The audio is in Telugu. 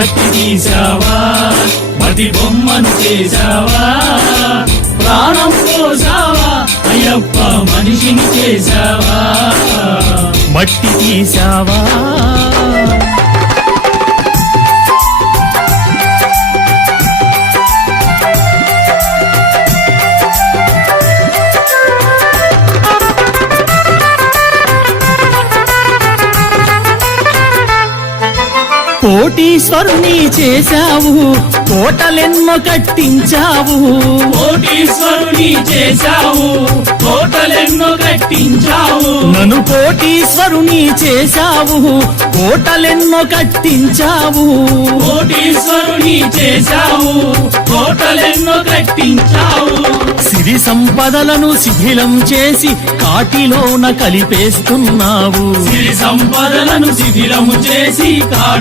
మట్టి తీసావా మట్టి బొమ్మను చేసావా ప్రాణం పోసావా అయ్యప్ప మనిషిని చేసావా మట్టి తీసావా కోటీశ్వరుని చేశావు కోటలెన్నో కట్టించావు కోటీశ్వరుని చేశావు కోటలెన్నో కట్టించావు నన్ను కోటీశ్వరుని చేశావు కోటలెన్నో కట్టించావు కోటీశ్వరుని చేశావు కోటలెన్నో కట్టించావు సిరి సంపదలను శిథిలం చేసి కాటిలోన కలిపేస్తున్నావు సిరి సంపదలను శిథిలము చేసి కాటి